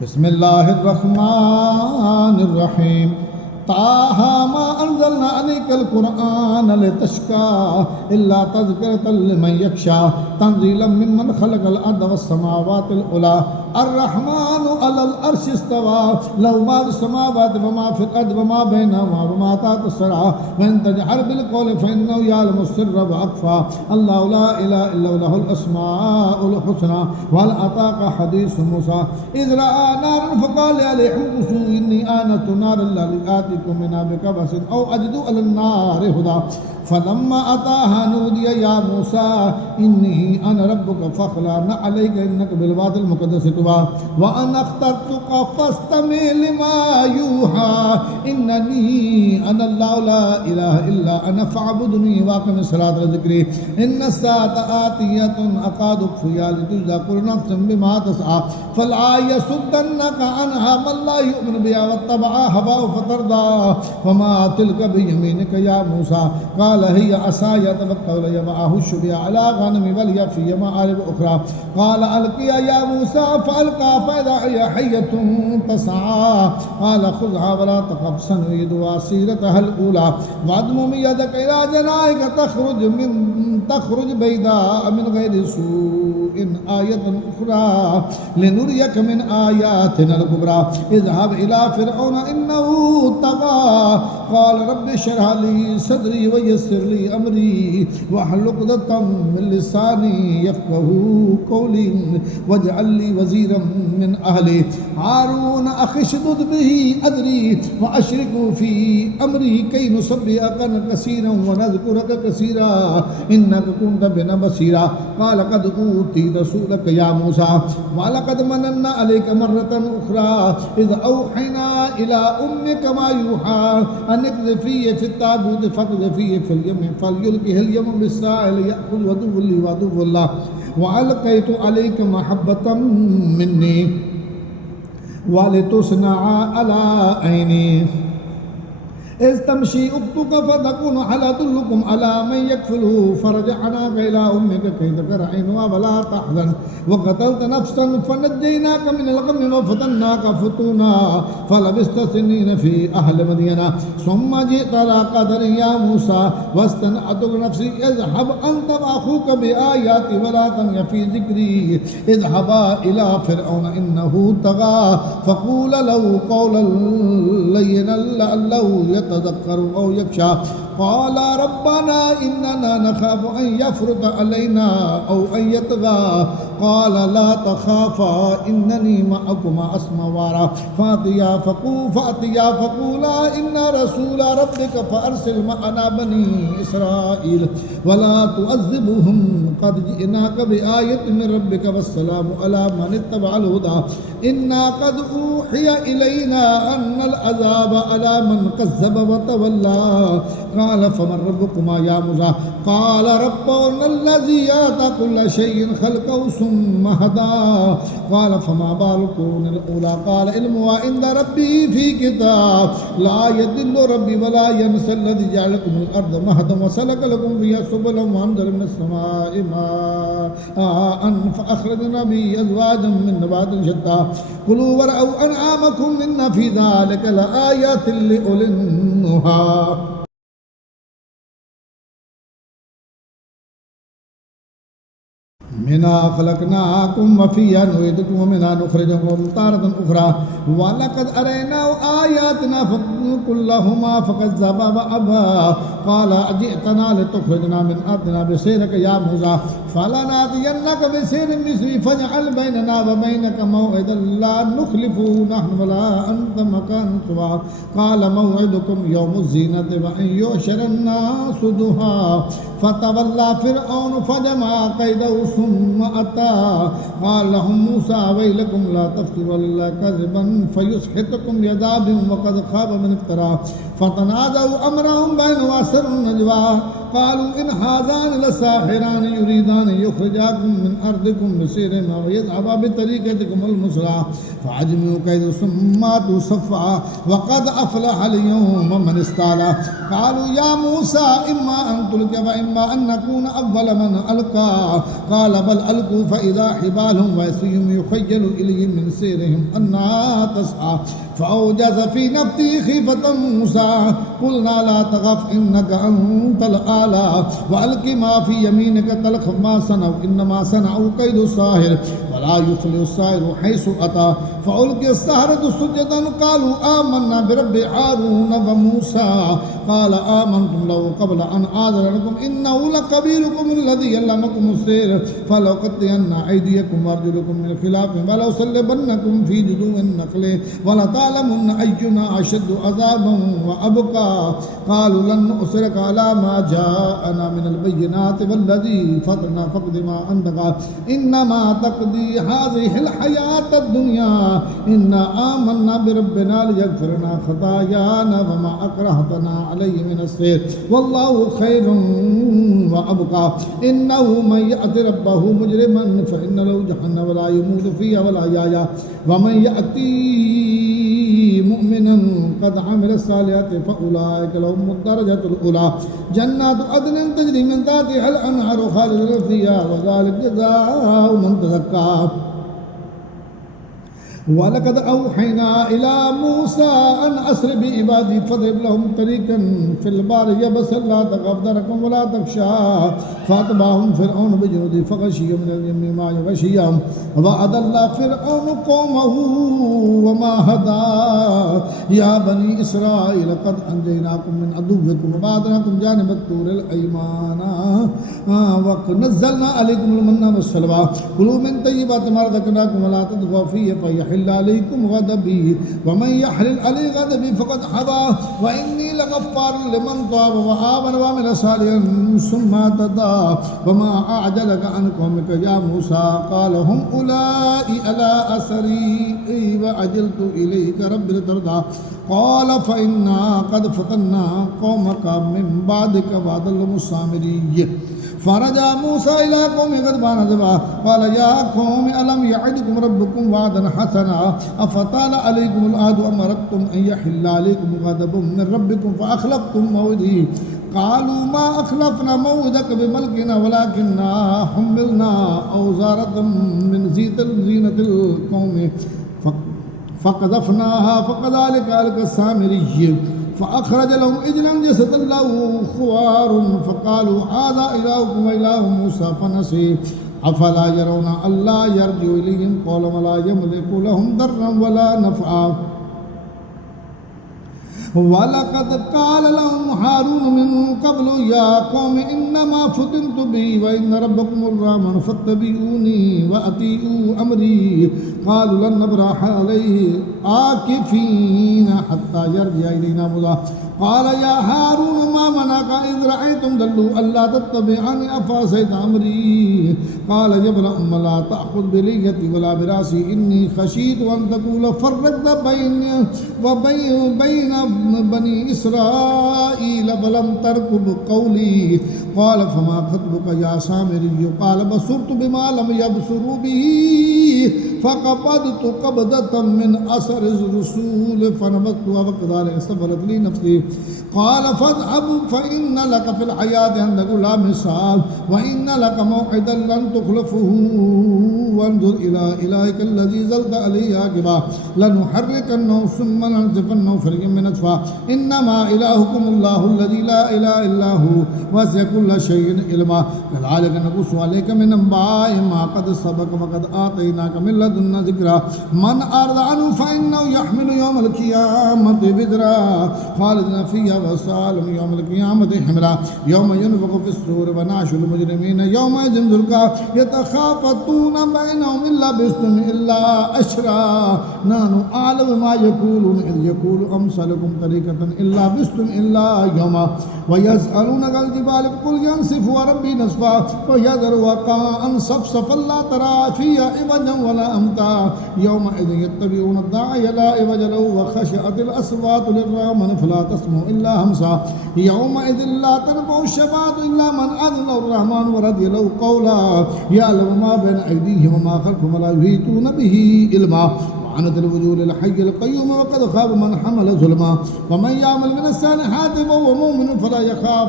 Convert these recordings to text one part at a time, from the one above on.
बिस्मिल्लाहिर्रहमानिर्रहीम। ताहा मा अंज़लना अलैकल कुरआन लितश्का इल्ला तज़किरतल लिमन यख्शा तंज़ीलन मिम्मन खलक़ल अर्ज़ वस्समावातिल उला अर्रहमानु अलल अर्शि इस्तवा लहु मा फिस्समावाति व मा फिल अर्ज़ि व मा बैनहुमा व मा ताहतस सरा व इन तजहर बिल क़ौलि फ़इन्नहु यअलमु सिर्रा व अख़फ़ा अल्लाहु ला इलाहा इल्ला लहुल अस्माउल हुस्ना वहल अताका हदीसु मूसा इज़ रआ नारन फ़क़ाल अलैहिम कुसू इन्नी आनस्तु नारन लअली आतिकुम मिन्हा बिक़बसिन औ अजिदु अलन नारि हुदा फलम्मा अताहा नूदिया या मूसा इन्नी अना रब्बुका फ़ख़्लअ अलैका इन्नका बिल वादिल मुक़द्दस तुवा व अना अख़्तरतुका फ़स्तमि लिमा यूहा इन्ननी अना अल्लाहु ला इलाहा इल्ला अना फ़अब्दुनी व अक़िमिस सलाता लिज़िक्री इन्न अस्साअता आतियतुन अकादु उख़फ़िहा लितुजज़ा कुल्लु नफ़्सिन बिमा तसआ फ़ला यसुद्दन्नका अन्हा मन ला युमिनु बिहा वत्तबअ हवाहु फ़तरदा वमा तिल्का बियमीनिका या मूसा क़ाल हिय असाय अतवक्कअ अलैहा व अहुश्शु बिहा अला गनमी व लिया फ़ीहा मआरिब उख़रा क़ाल अलक़िहा या मूसा फ़अल्क़ा फ़इज़ा हिय हय्यतुन तसआ क़ाल ख़ुज़हा व ला तख़फ़ सनुईदुहा सीरतहल ऊला वअद्मुम यदका इला जनाहिका तख़रुज बैज़ाअ मिन ग़ैरि सूइन आयतन उख़रा लिनुरियका मिन आयातिनल कुबरा इज़हब इला फ़िरऔन इन्नहु तग़ा क़ाल रब्बि इश्रह ली सदरी व यस्सिर ली अमरी वहलुल उक़दतम मिन लिसानी यफ़क़हू क़ौली वजअल ली वज़ीरम मिन अहली हारून अख़ी उश्दुद बिही अज़री व अशरिकहू फ़ी अमरी कई नुसब्बिहका कसीरन व नज़कुरका कसीरा इन्नका कुन्ता बिना बसीरा क़ाल क़द ऊतीता सुअलका या मूसा व लक़द मनन्ना अलैका मर्रतन उख़रा इज़ औहैना इला उम्मिका मा यूहा अन इक़्ज़िफ़ीहि फ़ित्ताबूति फ़क़्ज़िफ़ीहि फ़िल यम्मि फ़लयुल्क़िहिल यम्मु बिस्साहिल यअख़ुज़ अदुव्वुन ली व अदुव्वुन लह व अलक़ैतु अलैका महब्बतम मिन्नी व लितुस्नअ अला ऐनी इज़ तमशी उख़्तुका फ़तकून हल अदुल्लुकुम अला मन यकफ़ुलहु फ़रजअनाका इला उम्मिका कई तक़र्रा ऐनुहा व ला तहज़न व क़तलता नफ़्सन फ़नज्जयनाका मिनल ग़म्मि व फ़तन्नाका फ़ुतूना फ़लबिस्ता सिनीन फ़ी अहलि मदयना सुम्मा जि'ता अला क़दरिन या मूसा वस्तनअतुका नफ़्सी इज़हब अंता व अख़ूका बिआयाति व ला तनिया फ़ी ज़िक्री इज़हबा इला फ़िरऔन इन्नहु तग़ा फ़क़ूला लहु क़ौलन लय्यिनन लअल्लहु यतज़क्करु औ यख्शा क़ाल रब्बना इन्नना नख़ाफ़ु अन यफ़्रुत अलैना औ अन यतग़ा क़ाल ला तख़ाफ़ा इन्ननी मअकुमा अस्मअ व अरा फ़अतिया फ़क़ूला इन्ना रसूला रब्बिका फ़अरसिल मअना बनी इसराईल व ला तुअज़्ज़िबहुम क़द जि'नाका बिआयतिन मिन रब्बिका वस्सलामु अला मन इत्तबअल हुदा इन्ना क़द ऊहिया इलैना अन्नल अज़ाब अला मन कज़्ज़ब व तवल्ला क़ाल फ़मन रब्बुकुमा या मूसा क़ाल रब्बुना अल्लज़ी अता कुल्ल शैइन ख़लक़हु सुम्मा हदा क़ाल फ़मा बालुल क़ुरूनिल ऊला क़ाल इल्मुहा इंद रब्बी फ़ी किताब ला यदिल्लु रब्बी व ला यंसा अल्लज़ी जअल लकुमुल अर्ज़ महदन व सलका लकुम फ़ीहा सुबुलन व अंज़ला मिनस समाइ माअन फ़अख़रजना बिही अज़वाजन मिन नबातिन शत्ता कुलू वरअू अनआमकुम इन्न फ़ी ज़ालिका लआयातिन लिउलिन नुहा। मिना ख़लक़नाकुम व फ़ीहा नुईदुकुम व मिन्हा नुख़रिजुकुम तारतन उख़रा व लक़द अरैनाहु आयातिना कुल्लहुमा फ़कज़्ज़बा व अबा क़ाल अजि'तना लितुख़रिजना मिन अर्दिना बिसिहरिका या मूसा फ़लनातियन्नका बिसिहरिन मिस्लिही फ़जअल बैनना व बैनका मौ'iदन ला नुख़्लिफ़ुहु नहनु व ला अंता मकानन सुवा क़ाल मौ'iदुकुम यौमुज़ ज़ीनति व अन युहशरन नासु दुहा फ़तवल्ला फ़िरऔन फ़जमअ कैदहु सुम्मा अता क़ाल लहुम मूसा वैलकुम ला तफ़्तरू अलल्लाहि कज़िबन फ़युस्हितकुम बिअज़ाबिन व क़द ख़ाब मन इफ़्तरा फ़तनाज़अू अमरहुम बैनहुम व असररुन नजवा قالوا إن هذان لساحران يريدان يخرجاكم من أرضكم بسحرهما ويذهبا بطريقتكم المثلى فعجموا كيد ثم ماتوا صفا وقد أفلح اليوم من استعلى قالوا يا موسى إما أن تلقي وإما أن نكون أول من ألقى قال بل ألقوا فإذا حبالهم وعصيهم يخيل إليهم من سحرهم أنها تسعى فأوجس في نفسه خيفة موسى قلنا لا تخف إنك أنت الأعلى وألق ما في يمينك تلقف ما صنعوا إنما صنعوا كيد الساحر ولا يفلح الساحر حيث أتى فألقي السحرة سجدا قالوا آمنا برب هارون وموسى قال آمنتم له قبل أن آذن لكم إنه لكبيركم الذي علمكم السحر فلأقطعن أيديكم وأرجلكم من خلاف ولأصلبنكم في جذوع النخل ولتعلمن أينا أشد عذابا وأبقى قالوا لن نؤثرك على ما جاءنا من البينات والذي فطرنا فاقض ما أنت قاض إنما تقضي هذه الحياة الدنيا إنا آمنا بربنا ليغفرنا خطايانا وما أكرهتنا عليه من السحر والله خير وأبقى إنه من يأت ربه مجرما فإن له جهنم ولا يموت فيها ولا يحيا ومن يأتي مؤمنا قد عمل الصالحات فأولئك لهم الدرجة الأولى جنات عدن تجري من تحتها الأنهار خالدين فيها وذلك جزاء من تزكى ولقد أوحينا إلى موسى أن أسر بعبادي فاضرب لهم طريقا في البحر يبسا لا تخف دركا ولا تخشى فأتبعهم فرعون بجنوده فغشيهم من اليم ما يغشيهم وأضل فرعون قومه وما هدى يا بني إسرائيل قد أنجيناكم من عدوكم وبعدناكم جانب الطور الأيمان ونزلنا عليكم المن والسلوى كلوا من طيبات ما رزقناكم ولا تطغوا فيه فيحل عليكم غضبي ومن يحلل عليه غضبي فقد حبى وإني لغفار لمن تاب وآمن وعمل صالحا ثم اهتدى وما أعجلك عن قومك يا موسى قال هم أولئك على أثري وعجلت إليك رب لترضى قال فإنا قد فتنا قومك من بعدك وأضلهم السامري فرجع موسى إلى قومه غضبان أسفا قال يا قوم ألم يعدكم ربكم وعدا حسنا أفطال عليكم العهد أم أردتم أن يحل عليكم غضب من ربكم فأخلفتم موعدي قالوا ما أخلفنا موعدك بملكنا ولكننا حملنا أوزارا من زينة القوم فقذفناها فكذلك ألقى السامري فأخرج لهم إجلا جسدا له خوار فقالوا هذا إلهكم وإله موسى فنسي أفلا يرون ألا يرجع إليهم قولا ولا يملك لهم ضرا ولا نفعا ولقد قال لهم هارون من قبل يا قوم إنما فتنت به وإن ربكم الرحمن فاتبعوني وأطيعوا أمري قالوا لن نبرح عليه عاكفين حتى يرجع إلينا موسى قال يا هارون ما منعك إذ رأيتم ضلوا ألا تتبعني أفعصيت أمري قال يا ابن أم لا تأخذ بليتي ولا براسي إني خشيت أن تقول فرقت بيني وبين بني إسرائيل فلم تركب قولي قال فما خطبك يا سامري قال بصرت بما لم يبصروا به فقبضت قبضة من أثر الرسول فنبذتها وكذلك استغفرت لي نفسي قال فاذهبوا فإن لك في الحياة أن تقول لا مثال وإن لك موعدا لن تخلفه وانظر إلى إلهك الذي زلت عليه عاقبا لنحركنه ثم لننسفنه في اليم نسفا إنما إلهكم الله الذي لا إله إلا هو وسع كل شيء علما كذلك نقص عليك من أنباء ما قد سبق وقد آتيناك من لدنا ذكرا من أعرض عنه فإنه يحمل يوم القيامة وزرا خالدين فيها وسالم يوم القيامة حملا يوم ينفخ في الصور ونحشر المجرمين يومئذ زرقا يتخافتون بينهم إلا لبثتم إلا أشرا نحن أعلم ما يقولون إذ يقول أمثالكم طريقة إلا لبثتم إلا يوما ويسألونك عن الجبال قل ينسفها ربي نسفا فيذرها قاعا صفصفا لا ترى فيها عوجا ولا أنعمت يومئذ يتبعون الداعي لا عوج له وخشعت الأصوات للرحمن فلا تسمع إلا همسا يومئذ لا تنفع الشفاعة إلا من أذن الرحمن ورضي له قولا يعلم ما بين أيديهم وما خلفهم ولا يحيطون به علما وعنت الوجوه للحي القيوم وقد خاب من حمل ظلما ومن يعمل من الصالحات وهو مؤمن فلا يخاف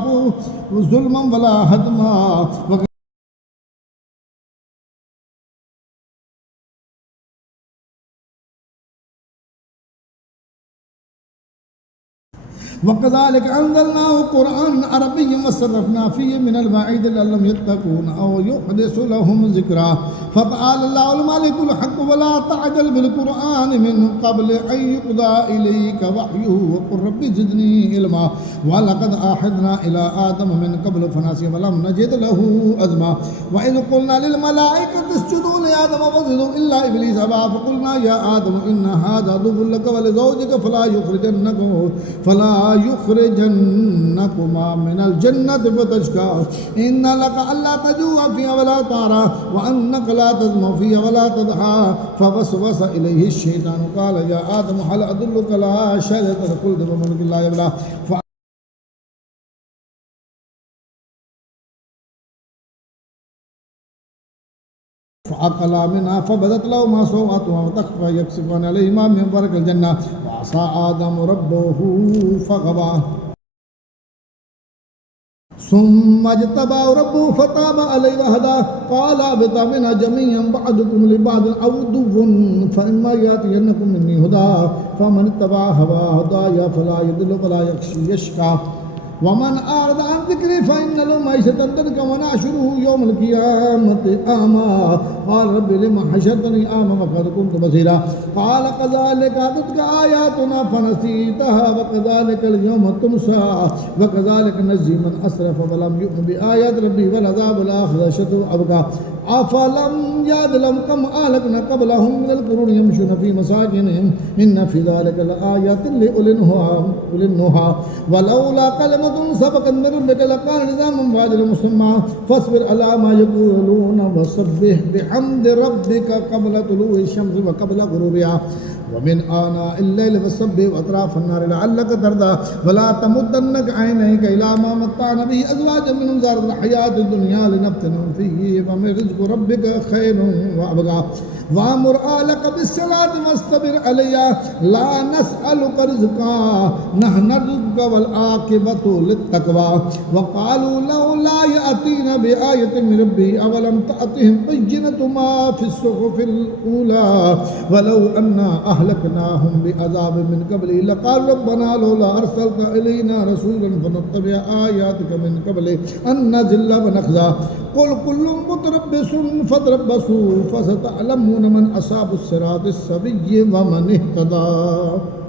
ظلما ولا هدما وكذلك أنزلناه قرآنا عربيا وصرفنا فيه من الوعيد لعلهم يتقون أو يحدث لهم ذكرا فتعالى الله الملك الحق ولا تعجل بالقرآن من قبل أن يقضى إليك وحيه وقل رب زدني علما ولقد أعهدنا إلى آدم من قبل فنسي ولم نجد له عزما وإذ قلنا للملائكة اسجدوا لآدم فسجدوا إلا إبليس أبى فقلنا يا آدم إن هذا عدو لك ولزوجك فلا يخرجنكما من الجنة فتشقى إن لك ألا تجوع فيها ولا تعرى وأنك لا تظمأ فيها ولا تضحى فوسوس إليه الشيطان قال يا آدم هل أدلك على شجرة الخلد وملك لا يبلى فأكلا منها فبدت لهما سوءتهما وطفقا يكسفان عليهما من ورق الجنة وعصى آدم ربه فغوى ثم اجتباه ربه فتاب عليه وهدى قال اهبطا منها جميعا بعضكم لبعض عدو فإما يأتينكم مني هدى فمن اتبع هدايا فلا يضل ولا يشقى ومن أعرض عن ذكري فإن له معيشة ضنكا ونحشره يوم القيامة أعمى قال رب لما حشرتني أعمى وقد كنت بصيرا قال كذلك أتتك آياتنا فنسيتها وكذلك اليوم تنسى وكذلك نجزي من أسرف ولم يؤمن بآيات ربي والعذاب الآخرة أشد وأبقى أفلم يعلم كم أهلكنا قبلهم من القرون يمشون في مساكنهم إن في ذلك لآيات لأولي النهى ولولا كلمة سبقت من ربك لقال لزاما بعد المسمى فاصبر على ما يقولون وسبح بحمد ربك قبل طلوع الشمس وقبل غروبها ومن آناء الليل فسبح وأطراف النار لعلك ترضى ولا تمدنك عينيك إلى ما متعنا به أزواجا منهم زهرة الحياة الدنيا لنفتنهم فيه ومن رزق ربك خير وأبقى وأمر أهلك بالصلاة واصطبر عليها لا نسألك رزقا نحن نرزقك والعاقبة للتقوى وقالوا لولا يأتينا بآية من ربه أولم تأتهم بينة ما في الصحف الأولى ولو أنا أهلكناهم بعذاب من قبله لقال ربنا لولا أرسلت إلينا رسولا فنتبع آياتك من قبل أن نذل ونخزى قل كل متربص فتربصوا فستعلمون من أصاب الصراط السوي ومن اهتدى.